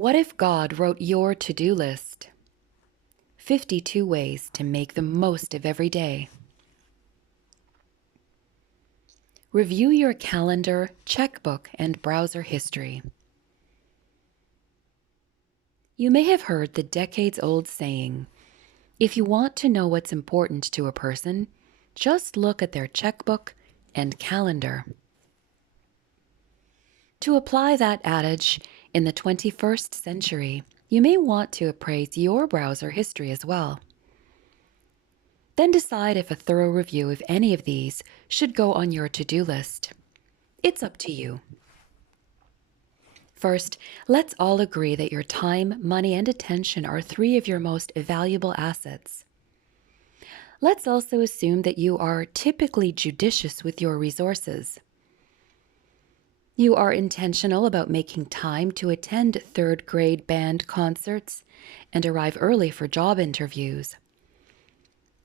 What if God wrote your to-do list? 52 ways to make the most of every day. Review your calendar, checkbook, and browser history. You may have heard the decades-old saying, if you want to know what's important to a person, just look at their checkbook and calendar. To apply that adage in the 21st century, you may want to appraise your browser history as well. Then decide if a thorough review of any of these should go on your to-do list. It's up to you. First, let's all agree that your time, money, and attention are three of your most valuable assets. Let's also assume that you are typically judicious with your resources. You are intentional about making time to attend third-grade band concerts and arrive early for job interviews.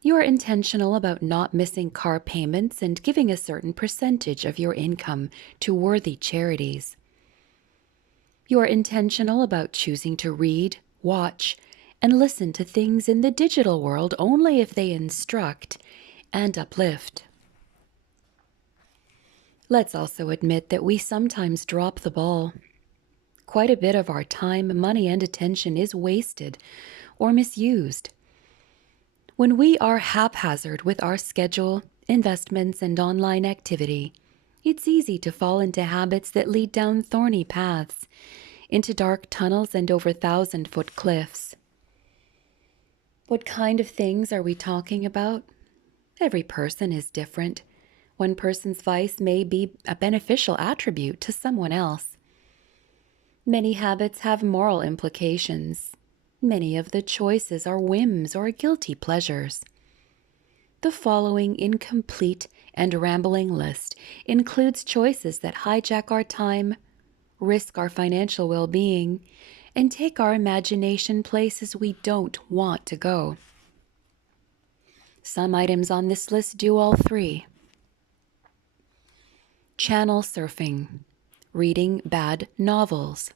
You are intentional about not missing car payments and giving a certain percentage of your income to worthy charities. You are intentional about choosing to read, watch, and listen to things in the digital world only if they instruct and uplift. Let's also admit that we sometimes drop the ball. Quite a bit of our time, money, and attention is wasted or misused. When we are haphazard with our schedule, investments, and online activity, it's easy to fall into habits that lead down thorny paths, into dark tunnels and over 1,000-foot cliffs. What kind of things are we talking about? Every person is different. One person's vice may be a beneficial attribute to someone else. Many habits have moral implications. Many of the choices are whims or guilty pleasures. The following incomplete and rambling list includes choices that hijack our time, risk our financial well-being, and take our imagination places we don't want to go. Some items on this list do all three. Channel surfing, reading bad novels,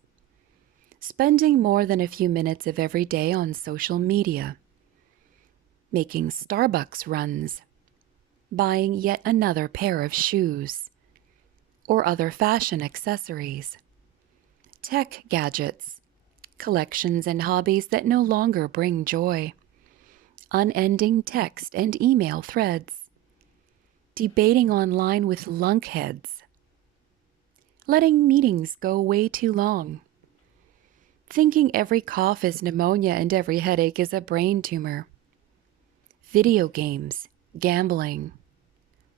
spending more than a few minutes of every day on social media, making Starbucks runs, buying yet another pair of shoes, or other fashion accessories, tech gadgets, collections and hobbies that no longer bring joy, unending text and email threads, debating online with lunkheads, letting meetings go way too long, thinking every cough is pneumonia and every headache is a brain tumor, video games, gambling,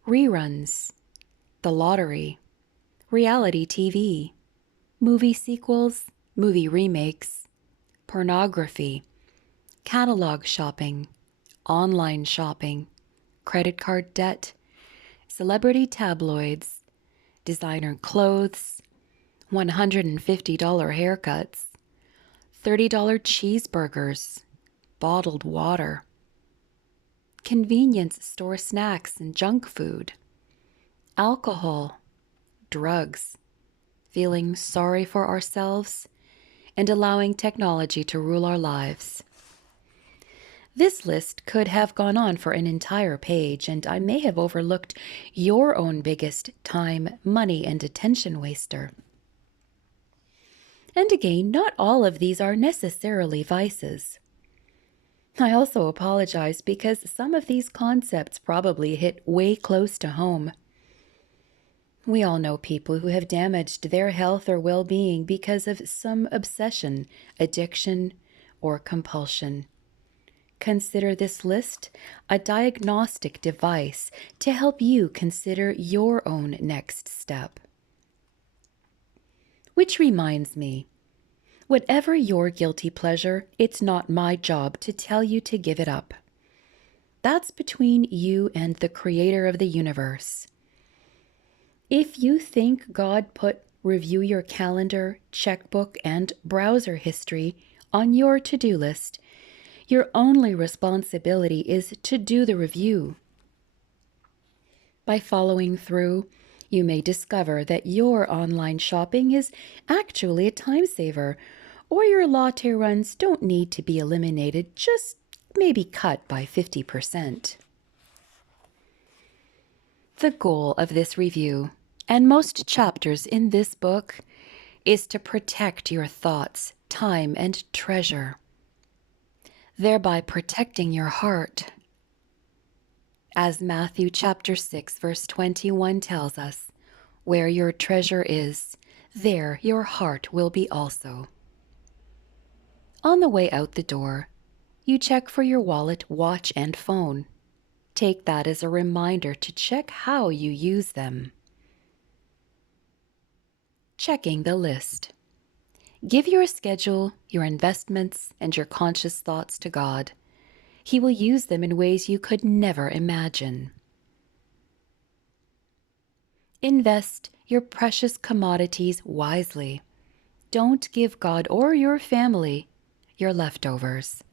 reruns, the lottery, reality TV, movie sequels, movie remakes, pornography, catalog shopping, online shopping, credit card debt, celebrity tabloids, designer clothes, $150 haircuts, $30 cheeseburgers, bottled water, convenience store snacks and junk food, alcohol, drugs, feeling sorry for ourselves, and allowing technology to rule our lives. This list could have gone on for an entire page, and I may have overlooked your own biggest time, money, and attention waster. And again, not all of these are necessarily vices. I also apologize because some of these concepts probably hit way close to home. We all know people who have damaged their health or well-being because of some obsession, addiction, or compulsion. Consider this list a diagnostic device to help you consider your own next step. Which reminds me, whatever your guilty pleasure, it's not my job to tell you to give it up. That's between you and the Creator of the universe. If you think God put review your calendar, checkbook, and browser history on your to-do list, your only responsibility is to do the review. By following through, you may discover that your online shopping is actually a time saver, or your latte runs don't need to be eliminated, just maybe cut by 50%. The goal of this review, and most chapters in this book, is to protect your thoughts, time, and treasure, thereby protecting your heart. As Matthew chapter 6, verse 21 tells us, where your treasure is, there your heart will be also. On the way out the door, you check for your wallet, watch, and phone. Take that as a reminder to check how you use them. Checking the list. Give your schedule, your investments, and your conscious thoughts to God. He will use them in ways you could never imagine. Invest your precious commodities wisely. Don't give God or your family your leftovers.